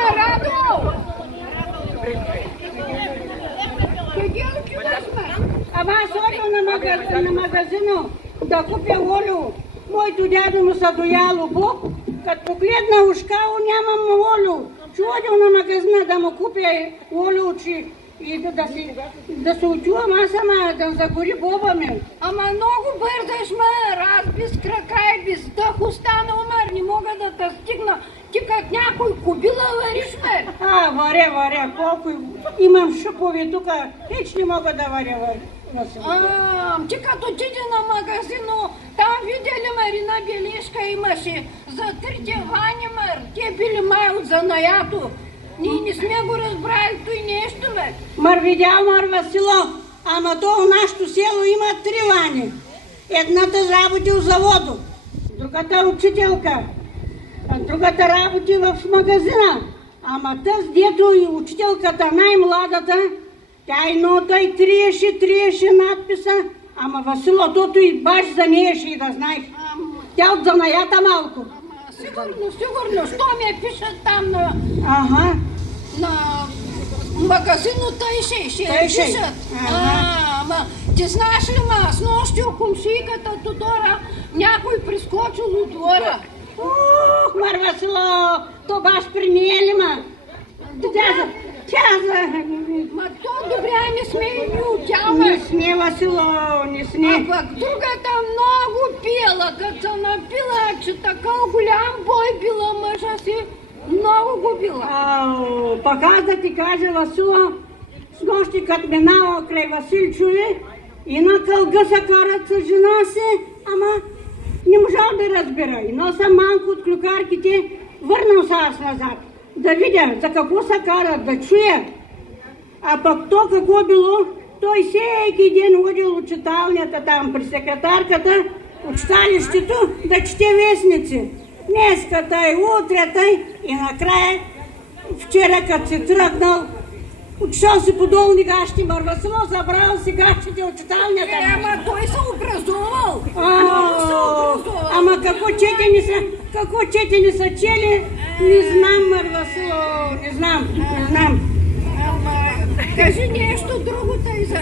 ме, Радо! Къде отиваш, ме? Ама аз ходил на магазино да купя олио. Моето дядо му са дояло Бог. Като погледна ушкало, нямам олио. Ходил на магазина да му купя олио, и да се очувам аз, ама да загори боба ми. Ама много бързаш, ме, раз без крака и без дъх остана, умър, не мога да те стигна. Ти как някой кобила вариш, ме. Варя, колко имам шупове тук, хич не мога да варя, ти като отиде на магазино, там видели Марина бележка имаше за 3 вани, мър. Те били май от занаято. Ние не сме го разбрали той нещо, бе. Мър видял, Васило, ама то в нашето село има 3 вани. Едната работи в заводу, другата учителка, а другата работи в магазина. Ама тъс, дето и учителката, най-младата, тя едно той триеше надписа, ама Васило, тото и баш за нееше и да знаеш. Тя от занаята малко. Сигурно, що ме пишат там на магазино тъй ще пишат. Ама ти знаеш ли, с нощи у комшийката Тодора някой прискочил от двора. Мар Васило, то баш при нея ли, ма? Ма то добре, не сме и ни отява. Не сме, Васило, не сме. А пък другата много пила, като се напила, че така голям бой била мъжа си, много го била. Пък аз да ти кажа, Васило, с нощи като минава край Васильчове и на кълга се карат с жена си, ама не можал да разбира. И носа малко от клюкарките, върнал се аз назад. Да видя за какво се карат, да чуя. А пък то какво било, той всеки ден ходил от читалнята там при секретарката, от читалището, да чете вестници. Днеска тъй, утре тъй и накрая, вчера като си тръгнал, отшъл си по долни гащи, Мар Васило, забрал си гащите от читалнята. Ама той се образувал. Ама какво четени са чели, не знам, Мар Васило, не знам. Кажи нещо друго тъй за...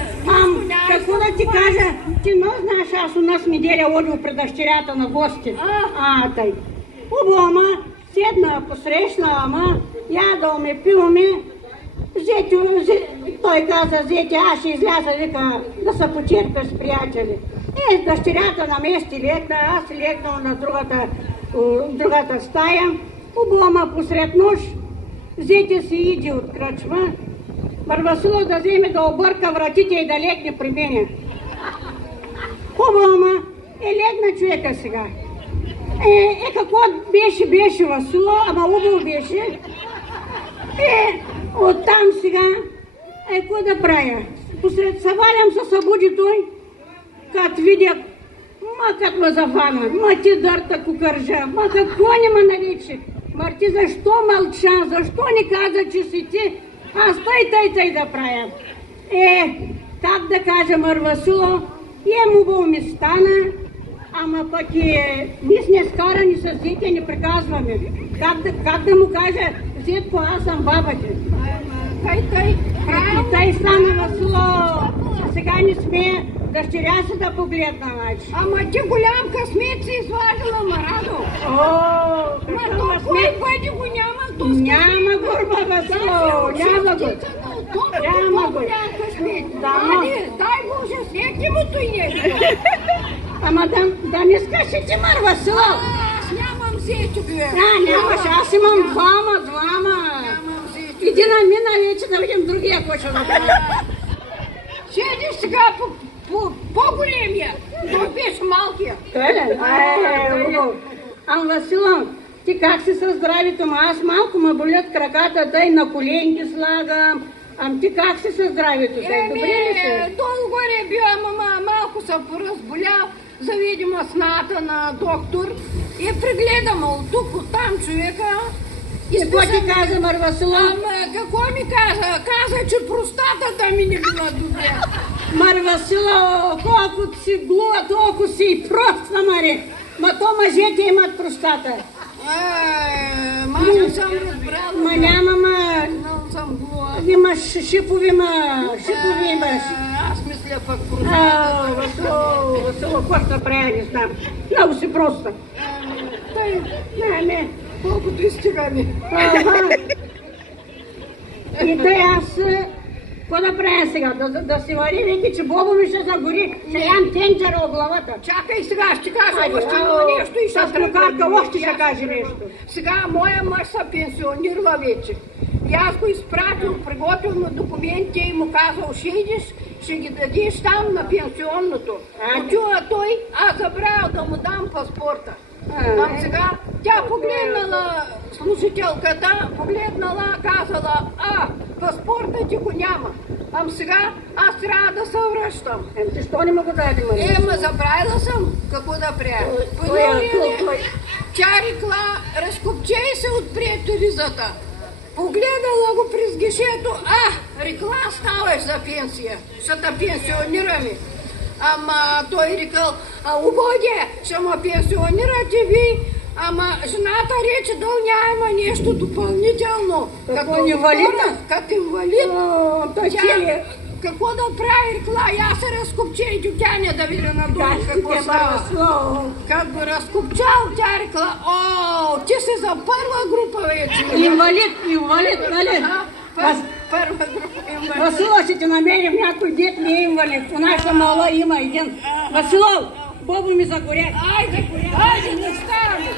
Какво да ти кажа? Ти но знаеш, аз у нас неделя ходил пред дъщерята на гости. Тъй. Хубаво, ама седна, посрещна, ама ядалме, пиваме. Той каза, зете, аз ще изляза, вика, да се почерпя с приятели. Дъщерята на мести легна, аз легнал на другата стая. Хубаво, ама посред нощ, зете си иди от кръчма. Мар Васило да вземе да обърка вратите и да легне при мене. Хубаво, ама легна човека сега. Какво беше Васило, ама хубаво беше. Оттам сега, какво да правя? Посред съвалям се събуди той, като видя, като ме зафана, ти дърта кукържа, какво не ме наричи? Ти защо мълча, защо не каза, че си ти? Аз тъй да правя. Как да кажа, Мар Васило, хубаво ми стана, ама пък ние сме скарани с зете, не приказваме. Как да му кажа, зетко, аз съм баба ти. И тъй стана, Васило. Сега не сме дъщеря си да погледна, значи. Ама ти голям късмет си изважила, Марадо. Кой бъде го няма? Няма го, Васило, няма го. Няма го. Дай Боже, всеки му той нещо. Ама да не скаши ти, Мар Васило. Аз нямам зечо, бе. Нямаш, аз имам двама. Иди на мина вече да видим другия, кой ще направи. Седиш сега по-големия, той беше малкия. Васило, ти как си със здравето? Аз малко ме болят краката, тъй на коленки слагам. Ти как си със здравето? Добре ли си? Долу горе била, ама малко се поразболял, заведи масната на доктор и прегледам от тук, от там човека. Какво ти каза, Мар Васило? Какво ми каза? Каза, че простатата ми не била добре. Мар Васило, колкото си глуа, толкова си и проста, Мари. Ма то мъжете имат простата. Мама съм разбрала. Ма няма шипови имаш. Аз мисля пък Васило, какво ще направя, не знам. Много си проста. Не. Колкото изтигаме. И тъй аз, какво да правя сега? Да си вари, вики, че Бобо ми ще загори. Ще ям тенджера от главата. Чакай сега, ще кажа още нещо и ще тръкарка още ще каже нещо. Сега моя мъж се пенсионирва вече. И аз го изпратил, приготвил на документите и му казал, ще идиш, ще ги дадеш там на пенсионното. Отива той, аз забравил да му дам паспорта. Там сега тя погледнала служителката, казала, паспорта ти го няма. Сега аз трябва да се връщам. Ти що не мога да даде? Забравила съм какво да правя. Тя рекла, разкопчей се отпред ризата. Погледала го през гишето, рекла, ставаш за пенсия, ще те пенсионираме. Ама той рекал, убоге, ще ме пенсионирате ви, ама жената рече дал няма нещо допълнително. Като инвалид? Като инвалид. Какво да прави, рекла, аз се разкопчей, тя не да видя надолу какво става. Как го разкопчал, тя рекла, ти си за първа група вече. Инвалид, нали? Първа група инвалид. Васило, ще ти намерим някой дет ми е инвалид. У наша мала има един. Васило, Бобо ми загоря. Айде, не ставаме.